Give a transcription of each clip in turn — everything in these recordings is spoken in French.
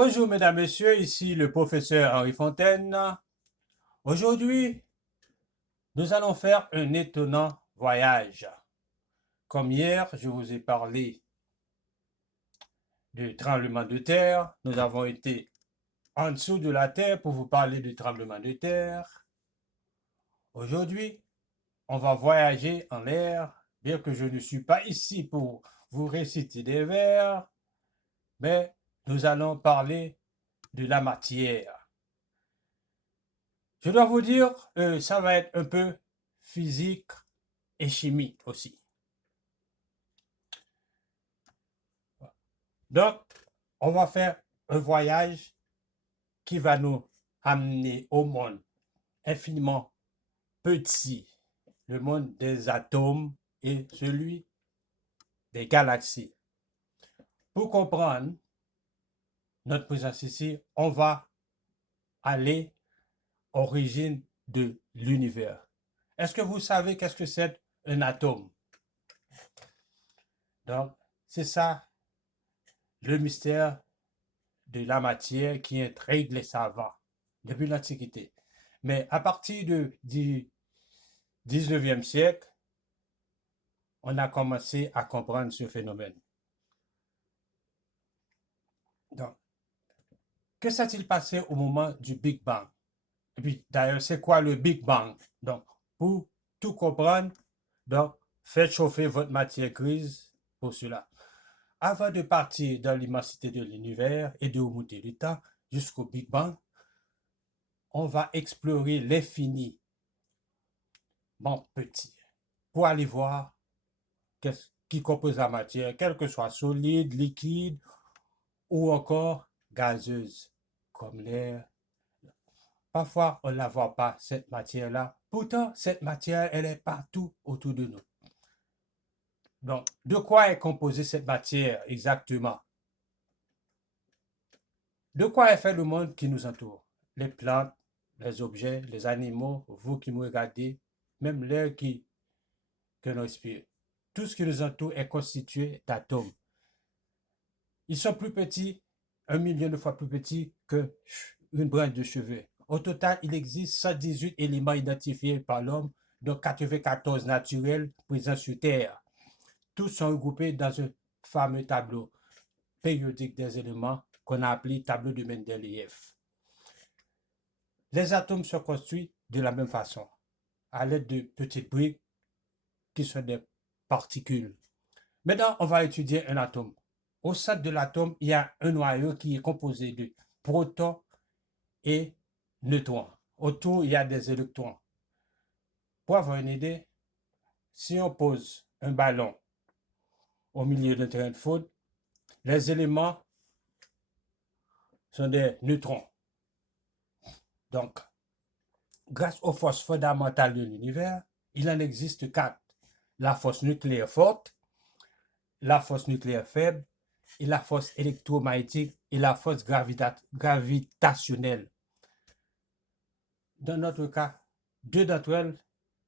Bonjour mesdames, messieurs, ici le professeur Henri Fontaine. Aujourd'hui, nous allons faire un étonnant voyage. Comme hier, je vous ai parlé du tremblement de terre. Nous avons été en dessous de la terre pour vous parler du tremblement de terre. Aujourd'hui, on va voyager en l'air, bien que je ne suis pas ici pour vous réciter des vers, mais nous allons parler de la matière. Je dois vous dire, ça va être un peu physique et chimie aussi. Donc, on va faire un voyage qui va nous amener au monde infiniment petit, le monde des atomes et celui des galaxies. Pour comprendre notre présence ici, on va aller à l'origine de l'univers. Est-ce que vous savez qu'est-ce que c'est un atome? Donc, c'est ça le mystère de la matière qui intrigue les savants depuis l'Antiquité. Mais à partir du 19e siècle, on a commencé à comprendre ce phénomène. Donc, que s'est-il passé au moment du Big Bang? Et puis, d'ailleurs, c'est quoi le Big Bang? Donc, pour tout comprendre, donc, faites chauffer votre matière grise pour cela. Avant de partir dans l'immensité de l'univers et de remonter du temps jusqu'au Big Bang, on va explorer l'infini, mon petit, pour aller voir qu'est-ce qui compose la matière, quelle que soit solide, liquide ou encore gazeuse, comme l'air. Parfois, on ne la voit pas, cette matière-là. Pourtant, cette matière, elle est partout autour de nous. Donc, de quoi est composée cette matière exactement? De quoi est fait le monde qui nous entoure? Les plantes, les objets, les animaux, vous qui me regardez, même l'air que l'on respire. Tout ce qui nous entoure est constitué d'atomes. Ils sont plus petits, 1 million de fois plus petits qu'une branche de cheveux. Au total, il existe 118 éléments identifiés par l'homme, dont 94 naturels présents sur Terre. Tous sont regroupés dans un fameux tableau périodique des éléments qu'on a appelé tableau de Mendeleïev. Les atomes sont construits de la même façon, à l'aide de petites briques qui sont des particules. Maintenant, on va étudier un atome. Au centre de l'atome, il y a un noyau qui est composé de protons et neutrons. Autour, il y a des électrons. Pour avoir une idée, si on pose un ballon au milieu d'un terrain de foot, les éléments sont des neutrons. Donc, grâce aux forces fondamentales de l'univers, il en existe quatre. La force nucléaire forte, la force nucléaire faible, et la force électromagnétique et la force gravitationnelle. Dans notre cas, deux d'entre elles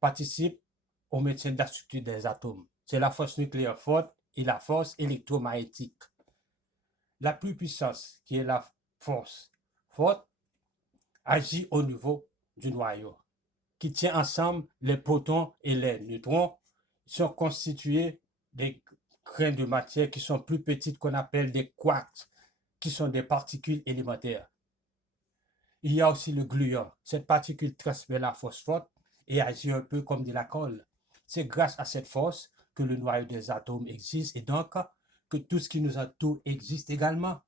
participent au maintien de la structure des atomes. C'est la force nucléaire forte et la force électromagnétique. La plus puissante, qui est la force forte, agit au niveau du noyau, qui tient ensemble les protons et les neutrons, sont constitués des grains de matière qui sont plus petites qu'on appelle des quarks, qui sont des particules élémentaires. Il y a aussi le gluon. Cette particule transmet la force forte et agit un peu comme de la colle. C'est grâce à cette force que le noyau des atomes existe et donc que tout ce qui nous entoure existe également.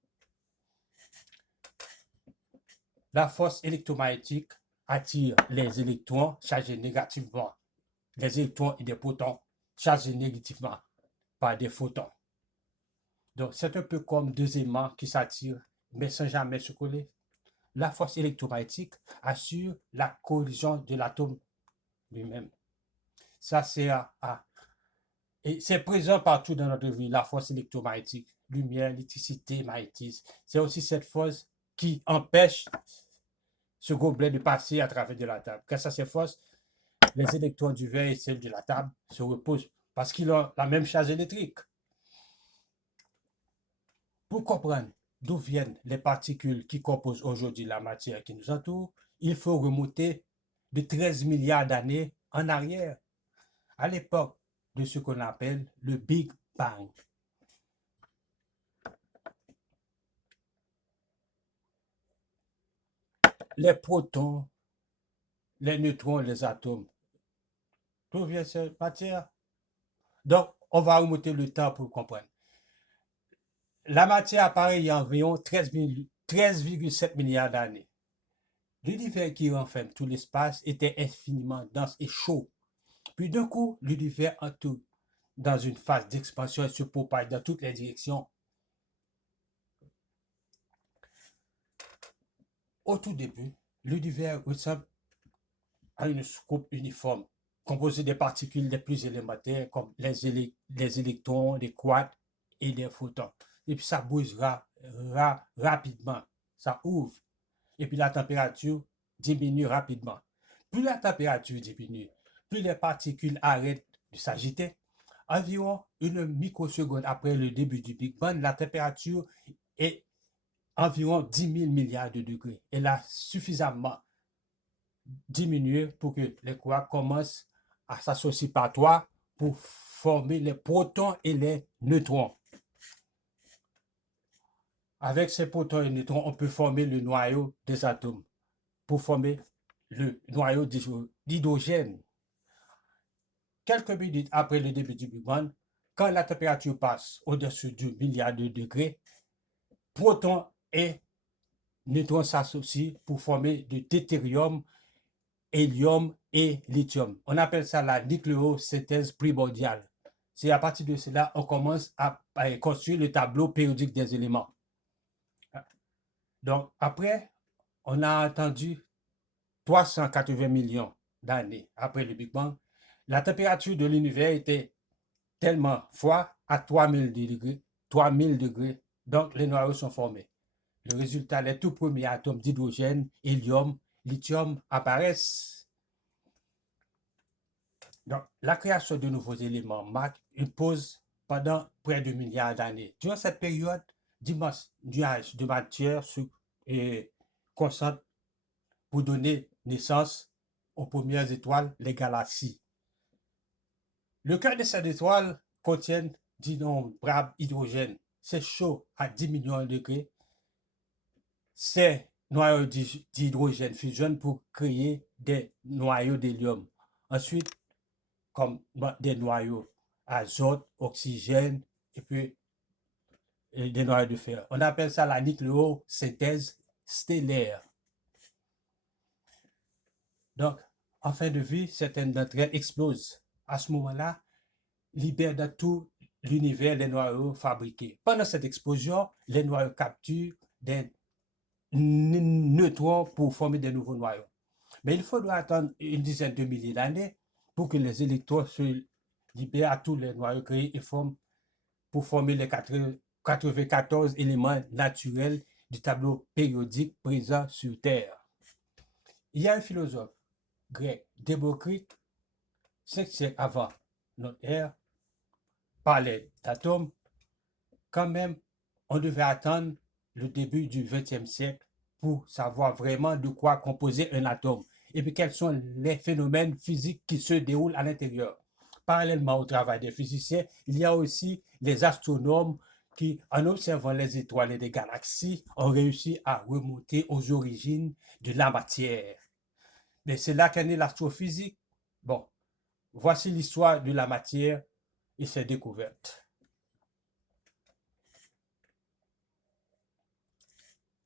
La force électromagnétique attire les électrons chargés négativement, les électrons et des protons chargés négativement par des photons. Donc c'est un peu comme deux aimants qui s'attirent mais sans jamais se coller. La force électromagnétique assure la collision de l'atome lui-même. Ça, et c'est présent partout dans notre vie, la force électromagnétique, lumière, électricité, magnétisme. C'est aussi cette force qui empêche ce gobelet de passer à travers de la table. Grâce à ces forces, les électrons du verre et celles de la table se reposent parce qu'ils ont la même charge électrique. Pour comprendre d'où viennent les particules qui composent aujourd'hui la matière qui nous entoure, il faut remonter de 13 milliards d'années en arrière, à l'époque de ce qu'on appelle le Big Bang. Les protons, les neutrons, les atomes, d'où vient cette matière? Donc, on va remonter le temps pour comprendre. La matière apparaît il y a environ 13,7 milliards d'années. L'univers qui renferme tout l'espace était infiniment dense et chaud. Puis d'un coup, l'univers entre dans une phase d'expansion et se propage dans toutes les directions. Au tout début, l'univers ressemble à une soucoupe uniforme, composée des particules les plus élémentaires comme les électrons, les quarks et les photons. Et puis ça bouge rapidement, ça ouvre. Et puis la température diminue rapidement. Plus la température diminue, plus les particules arrêtent de s'agiter. Environ une microseconde après le début du Big Bang, la température est environ 10 000 milliards de degrés. Elle a suffisamment diminué pour que les quarks commencent à s'associer par toi pour former les protons et les neutrons. Avec ces protons et neutrons, on peut former le noyau des atomes pour former le noyau d'hydrogène. Quelques minutes après le début du Big Bang, quand la température passe au-dessus du milliard de degrés, protons et neutrons s'associent pour former du deutérium, hélium et lithium. On appelle ça la nucléosynthèse primordiale. C'est à partir de cela on commence à construire le tableau périodique des éléments. Donc après, on a attendu 380 millions d'années après le Big Bang. La température de l'univers était tellement froide à 3000 degrés, 3000 degrés. Donc les noyaux sont formés. Le résultat, les tout premiers atomes d'hydrogène, hélium, lithium apparaissent. Donc, la création de nouveaux éléments marque une pause pendant près de milliards d'années. Durant cette période, d'immenses nuages de matière se concentrent pour donner naissance aux premières étoiles, les galaxies. Le cœur de cette étoile contient d'innombrables hydrogènes. C'est chaud à 10 millions de degrés. Ces noyaux d'hydrogène fusionnent pour créer des noyaux d'hélium. Ensuite, comme des noyaux azote, oxygène et puis des noyaux de fer. On appelle ça la nucléosynthèse stellaire. Donc, en fin de vie, certaines d'entre elles explosent. À ce moment-là, libèrent dans tout l'univers les noyaux fabriqués. Pendant cette explosion, les noyaux capturent des neutrons pour former de nouveaux noyaux. Mais il faudra attendre une dizaine de milliers d'années pour que les électrons se libèrent à tous les noyaux créés et forment pour former les 94 éléments naturels du tableau périodique présent sur Terre. Il y a un philosophe grec, Démocrite, 5 siècles avant notre ère, parlait d'atomes. Quand même, on devait attendre le début du XXe siècle pour savoir vraiment de quoi composer un atome et puis quels sont les phénomènes physiques qui se déroulent à l'intérieur. Parallèlement au travail des physiciens, il y a aussi les astronomes qui, en observant les étoiles et les galaxies, ont réussi à remonter aux origines de la matière. Mais c'est là qu'est née l'astrophysique. Bon, voici l'histoire de la matière et ses découvertes.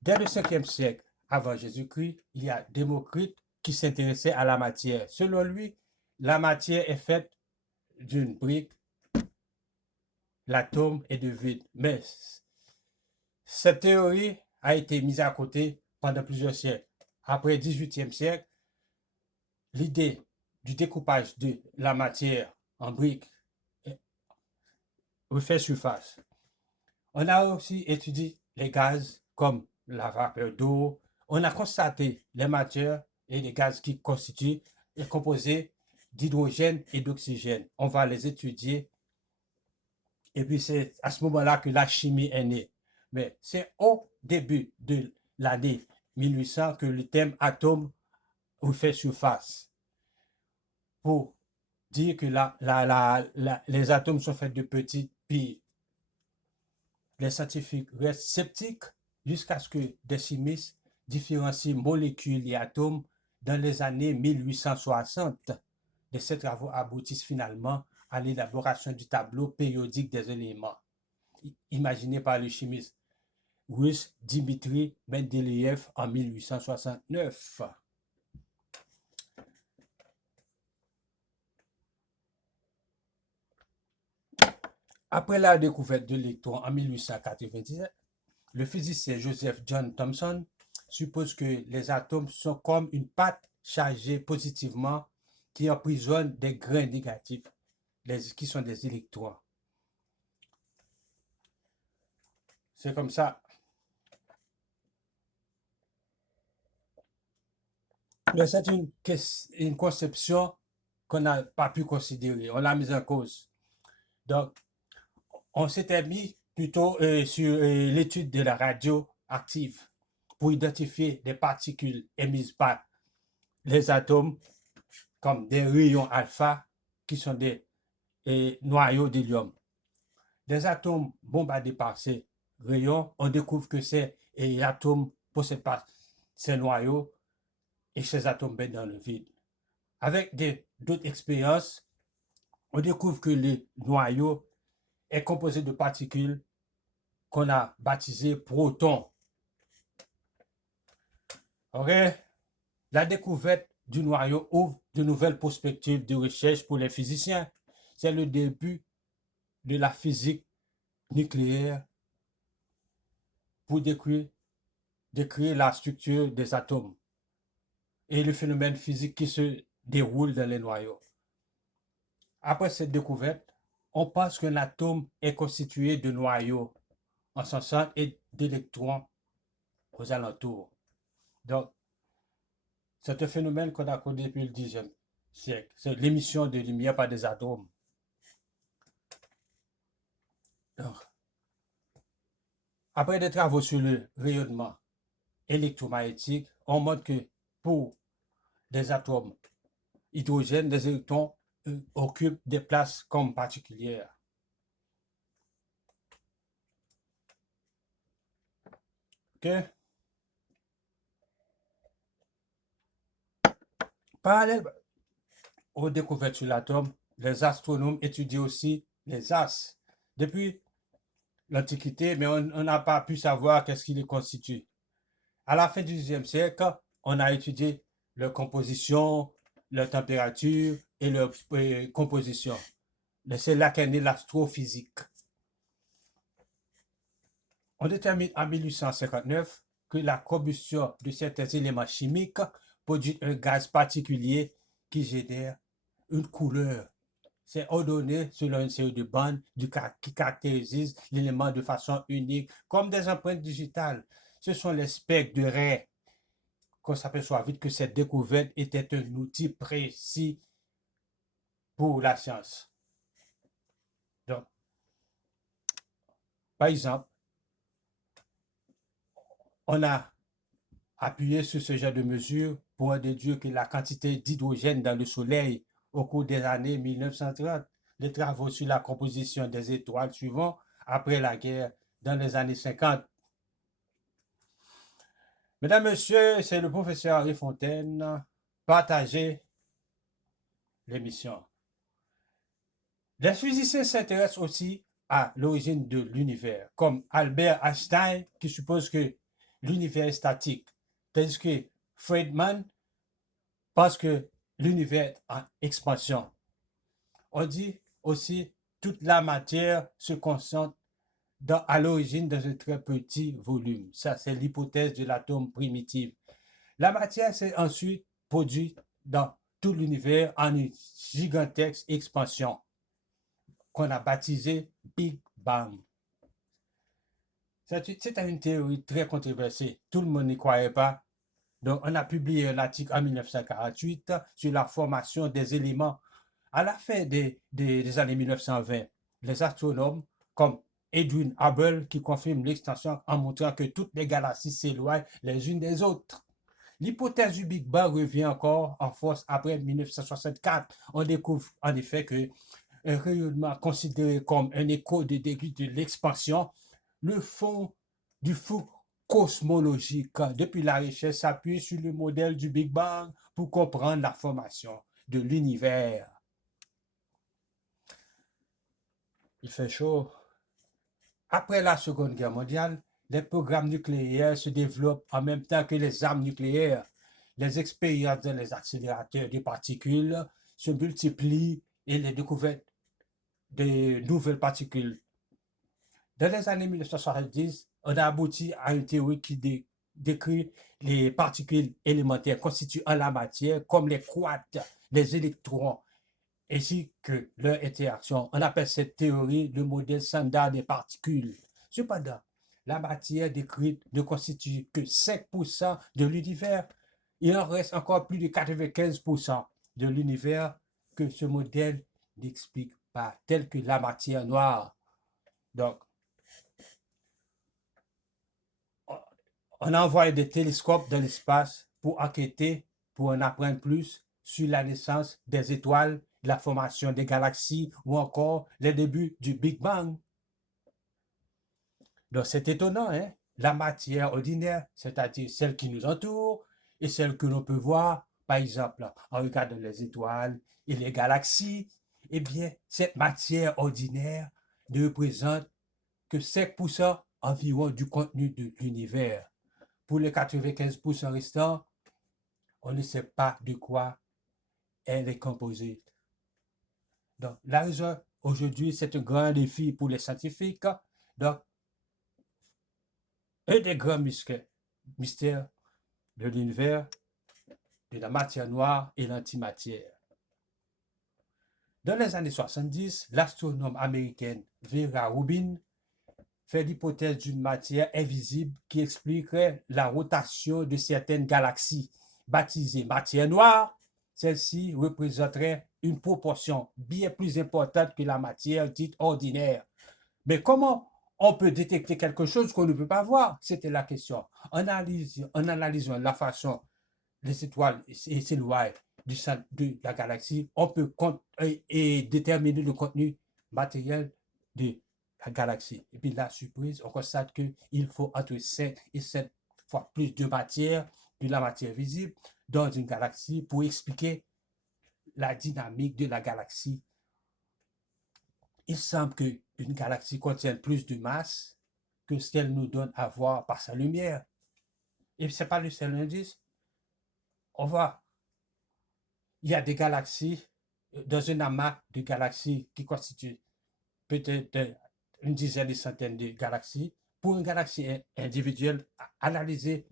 Dès le 5e siècle avant Jésus-Christ, il y a Démocrite qui s'intéressait à la matière. Selon lui, la matière est faite d'une brique, l'atome et de vide. Mais cette théorie a été mise à côté pendant plusieurs siècles. Après le 18e siècle, l'idée du découpage de la matière en briques refait surface. On a aussi étudié les gaz comme la vapeur d'eau. On a constaté les matières et les gaz qui constituent et composés d'hydrogène et d'oxygène. On va les étudier. Et puis c'est à ce moment-là que la chimie est née. Mais c'est au début de l'année 1800 que le thème atome fait surface pour dire que les atomes sont faits de petites billes. Les scientifiques restent sceptiques jusqu'à ce que des chimistes différencient molécules et atomes dans les années 1860. De ces travaux aboutissent finalement à l'élaboration du tableau périodique des éléments, imaginé par le chimiste russe Dmitri Mendeleïev en 1869. Après la découverte de l'électron en 1897, le physicien Joseph John Thomson suppose que les atomes sont comme une pâte chargée positivement qui emprisonne des grains négatifs, qui sont des électrons. C'est comme ça. Mais c'est une conception qu'on n'a pas pu considérer. On l'a mise en cause. Donc, on s'était mis plutôt sur l'étude de la radioactive pour identifier des particules émises par les atomes comme des rayons alpha qui sont des noyaux d'hélium. Des atomes bombardés par ces rayons, on découvre que ces atomes possèdent pas ces noyaux et ces atomes baignent dans le vide. Avec d'autres expériences, on découvre que le noyau est composé de particules qu'on a baptisées protons. Ok? La découverte du noyau ouvre de nouvelles perspectives de recherche pour les physiciens. C'est le début de la physique nucléaire pour décrire la structure des atomes et le phénomène physique qui se déroule dans les noyaux. Après cette découverte, on pense qu'un atome est constitué de noyaux en son centre et d'électrons aux alentours. Donc, c'est un phénomène qu'on a connu depuis le 10e siècle. C'est l'émission de lumière par des atomes. Donc, après des travaux sur le rayonnement électromagnétique, on montre que pour des atomes hydrogène, des électrons occupent des places comme particulières. OK? Parallèle aux découvertes sur l'atome, les astronomes étudient aussi les astres. Depuis l'Antiquité, mais on n'a pas pu savoir qu'est-ce qui les constitue. À la fin du XIe siècle, on a étudié leur composition, leur température et leur composition. C'est là qu'est née l'astrophysique. On détermine en 1859 que la combustion de certains éléments chimiques produit un gaz particulier qui génère une couleur. C'est ordonné selon une série de bandes qui caractérisent l'élément de façon unique, comme des empreintes digitales. Ce sont les spectres de Ray qu'on s'aperçoit vite que cette découverte était un outil précis pour la science. Donc, par exemple, on a appuyé sur ce genre de mesure pour en déduire que la quantité d'hydrogène dans le Soleil au cours des années 1930, les travaux sur la composition des étoiles suivant après la guerre dans les années 50. Mesdames, Messieurs, c'est le professeur Henri Fontaine. Partagez l'émission. Les physiciens s'intéressent aussi à l'origine de l'univers, comme Albert Einstein qui suppose que l'univers est statique, tandis que Friedman pense que l'univers est en expansion. On dit aussi toute la matière se concentre à l'origine dans un très petit volume. Ça, c'est l'hypothèse de l'atome primitif. La matière s'est ensuite produite dans tout l'univers en une gigantesque expansion qu'on a baptisée Big Bang. C'est une théorie très controversée. Tout le monde n'y croyait pas. Donc, on a publié un article en 1948 sur la formation des éléments. À la fin des années 1920, les astronomes comme Edwin Hubble qui confirme l'extension en montrant que toutes les galaxies s'éloignent les unes des autres. L'hypothèse du Big Bang revient encore en force après 1964. On découvre en effet que un rayonnement considéré comme un écho de début de l'expansion, le fond du flou cosmologique. Depuis la recherche s'appuie sur le modèle du Big Bang pour comprendre la formation de l'univers. Il fait chaud. Après la Seconde Guerre mondiale, les programmes nucléaires se développent en même temps que les armes nucléaires. Les expériences dans les accélérateurs de particules se multiplient et les découvertes de nouvelles particules. Dans les années 1970, on a abouti à une théorie qui décrit les particules élémentaires constituant la matière comme les quarks, les électrons, ainsi que leur interaction. On appelle cette théorie le modèle standard des particules. Cependant, la matière décrite ne constitue que 5% de l'univers. Il en reste encore plus de 95% de l'univers que ce modèle n'explique pas, tel que la matière noire. Donc, on a envoyé des télescopes dans l'espace pour enquêter, pour en apprendre plus sur la naissance des étoiles, la formation des galaxies ou encore les débuts du Big Bang. Donc c'est étonnant, hein? La matière ordinaire, c'est-à-dire celle qui nous entoure et celle que l'on peut voir, par exemple, en regardant les étoiles et les galaxies, eh bien, cette matière ordinaire ne représente que 5% environ du contenu de l'univers. Pour les 95% restants, on ne sait pas de quoi elle est composée. Donc, la raison aujourd'hui, c'est un grand défi pour les scientifiques. Donc, un des grands mystères de l'univers, de la matière noire et l'antimatière. Dans les années 70, l'astronome américaine Vera Rubin fait l'hypothèse d'une matière invisible qui expliquerait la rotation de certaines galaxies. Baptisée matière noire, celle-ci représenterait une proportion bien plus importante que la matière dite ordinaire. Mais comment on peut détecter quelque chose qu'on ne peut pas voir? C'était la question. En analysant la façon les étoiles s'éloignent du centre de la galaxie, on peut déterminer le contenu matériel de la galaxie. Et puis la surprise, on constate qu'il faut entre 5 et 7 fois plus de matière, de la matière visible, dans une galaxie pour expliquer la dynamique de la galaxie. Il semble qu'une galaxie contienne plus de masse que ce qu'elle nous donne à voir par sa lumière. Et ce n'est pas le seul indice. On voit, il y a des galaxies, dans un amas de galaxies qui constituent peut-être une dizaine, des centaines de galaxies. Pour une galaxie individuelle, analyser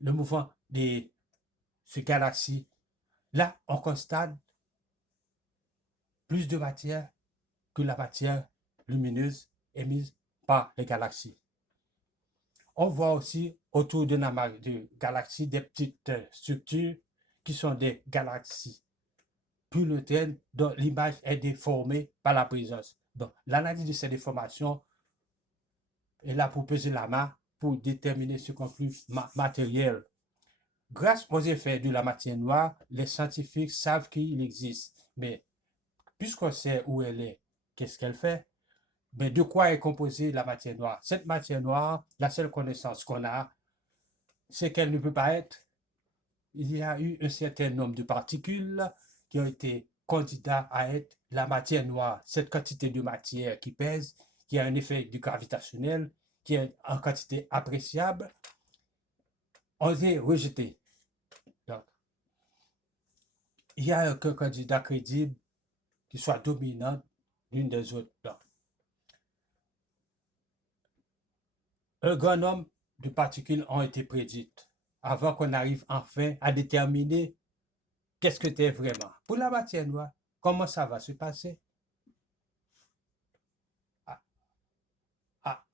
le mouvement de ces galaxies. Là, on constate plus de matière que la matière lumineuse émise par les galaxies. On voit aussi autour d'un amas de galaxies des petites structures qui sont des galaxies plus lointaines dont l'image est déformée par la présence. Donc, l'analyse de ces déformations est là pour peser la main pour déterminer ce contenu matériel. Grâce aux effets de la matière noire, les scientifiques savent qu'il existe. Mais puisqu'on sait où elle est, qu'est-ce qu'elle fait? Mais de quoi est composée la matière noire? Cette matière noire, la seule connaissance qu'on a, c'est qu'elle ne peut pas être. Il y a eu un certain nombre de particules qui ont été candidats à être la matière noire. Cette quantité de matière qui pèse, qui a un effet gravitationnel, qui est en quantité appréciable, ont été rejetés. Donc, il y a aucun candidat crédible qui soit dominant l'une des autres. Donc, un grand nombre de particules ont été prédites avant qu'on arrive enfin à déterminer qu'est-ce que c'est vraiment. Pour la matière noire, comment ça va se passer?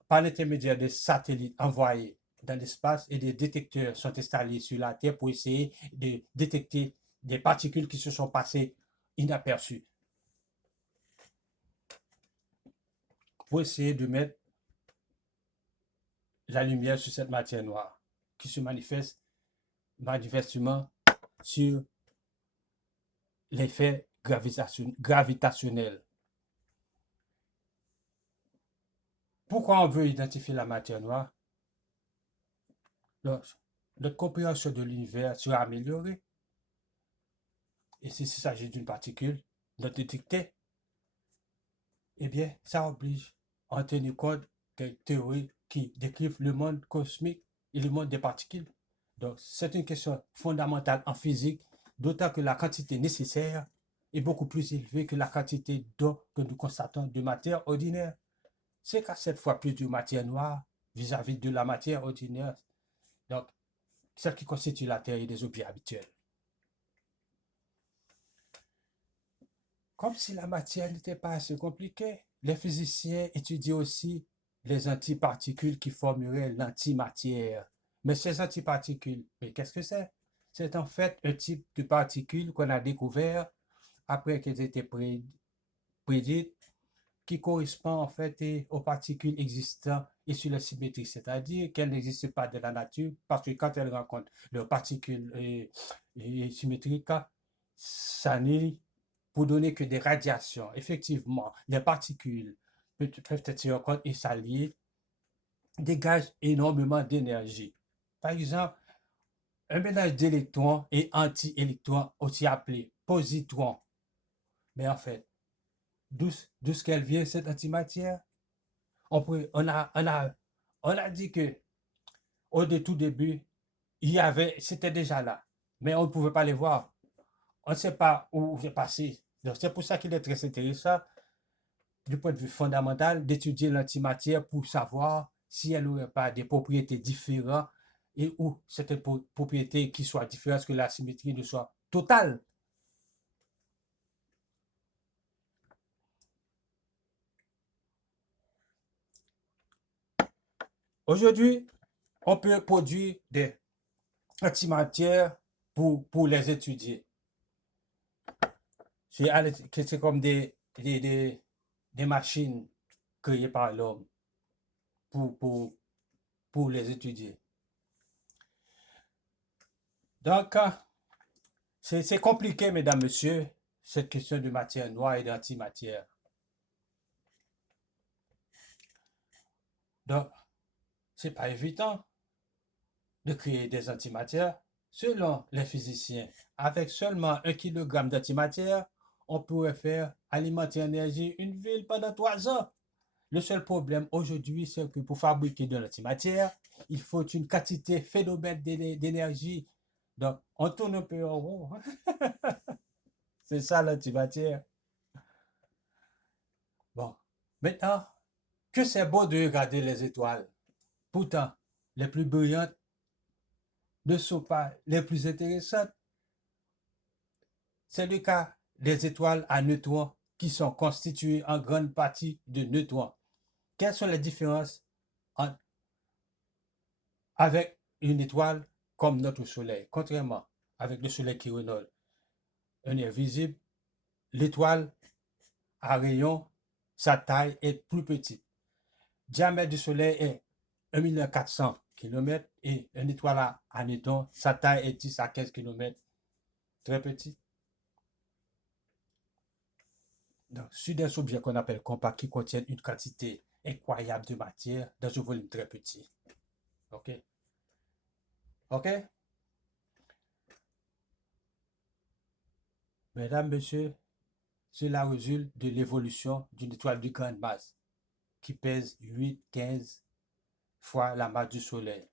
Par l'intermédiaire des satellites envoyés dans l'espace et des détecteurs sont installés sur la Terre pour essayer de détecter des particules qui se sont passées inaperçues. Pour essayer de mettre la lumière sur cette matière noire qui se manifeste manifestement sur l'effet gravitationnel. Pourquoi on veut identifier la matière noire? Donc, notre compréhension de l'univers sera améliorée. Et s'il s'agit d'une particule non détectée, eh bien, ça oblige à tenir compte des théories qui décrivent le monde cosmique et le monde des particules. Donc, c'est une question fondamentale en physique, d'autant que la quantité nécessaire est beaucoup plus élevée que la quantité d'eau que nous constatons de matière ordinaire. C'est qu'à 7 fois plus de matière noire vis-à-vis de la matière ordinaire, donc celle qui constitue la Terre et des objets habituels. Comme si la matière n'était pas assez compliquée, les physiciens étudient aussi les antiparticules qui formeraient l'antimatière. Mais ces antiparticules, mais qu'est-ce que c'est? C'est en fait un type de particules qu'on a découvert après qu'elles étaient prédites, qui correspond en fait aux particules existantes et sur la symétrie, c'est-à-dire qu'elles n'existent pas de la nature, parce que quand elles rencontrent leurs particules symétriques, ça n'est pour donner que des radiations. Effectivement, les particules peuvent être sur compte et s'allier, dégagent énormément d'énergie. Par exemple, un mélange d'électrons et anti-électrons, aussi appelé positron. Mais en fait, d'où ce qu'elle vient, cette antimatière? On a dit que au tout début, c'était déjà là, mais on ne pouvait pas les voir. On ne sait pas où c'est passé. Donc c'est pour ça qu'il est très intéressant, du point de vue fondamental, d'étudier l'antimatière pour savoir si elle n'aurait pas des propriétés différentes et ou certaines propriétés qui soient différentes, que la symétrie ne soit totale. Aujourd'hui, on peut produire des antimatières pour les étudier. C'est comme des machines créées par l'homme pour, pour, pour les étudier. Donc, c'est compliqué, mesdames, messieurs, cette question de matière noire et d'antimatière. Donc, c'est pas évident de créer des antimatières. Selon les physiciens, avec seulement 1 kg d'antimatière, on pourrait faire alimenter en énergie une ville pendant 3 ans. Le seul problème aujourd'hui, c'est que pour fabriquer de l'antimatière, il faut une quantité phénoménale d'énergie. Donc, on tourne un peu en rond. C'est ça l'antimatière. Bon, maintenant, que c'est beau de regarder les étoiles. Pourtant, les plus brillantes ne sont pas les plus intéressantes. C'est le cas des étoiles à neutrons qui sont constituées en grande partie de neutrons. Quelles sont les différences avec une étoile comme notre Soleil? Contrairement avec le Soleil qui rayonne, un est visible, l'étoile à rayon, sa taille est plus petite. Le diamètre du Soleil est 1 400 km et une étoile à neutrons, sa taille est 10 à 15 km. Très petit. Donc, sur des objets qu'on appelle compacts qui contiennent une quantité incroyable de matière dans un volume très petit. OK? OK? Mesdames, Messieurs, cela résulte de l'évolution d'une étoile de grande masse qui pèse 8-15 fois la masse du Soleil.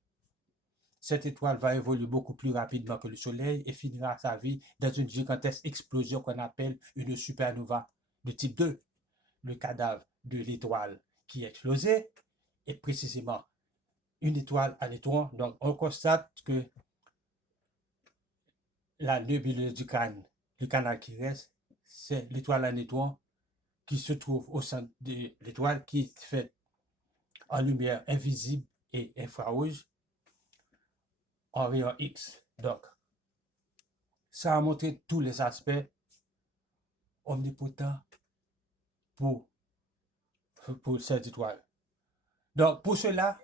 Cette étoile va évoluer beaucoup plus rapidement que le Soleil et finira sa vie dans une gigantesque explosion qu'on appelle une supernova de type 2. Le cadavre de l'étoile qui est explosé est précisément une étoile à neutrons. Donc, on constate que la nébuleuse du Cannes, le canal qui reste, c'est l'étoile à neutrons qui se trouve au centre de l'étoile, qui est faite en lumière invisible et infrarouge en rayon X. Donc, ça a montré tous les aspects omnipotents pour, pour cette étoile. Donc, pour cela,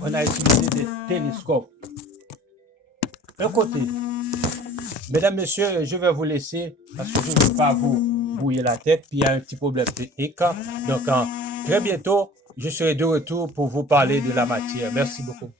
on a utilisé des télescopes. Un côté. Mesdames, Messieurs, je vais vous laisser parce que je ne veux pas vous bouiller la tête. Puis il y a un petit problème technique. Donc, très bientôt, je serai de retour pour vous parler de la matière. Merci beaucoup.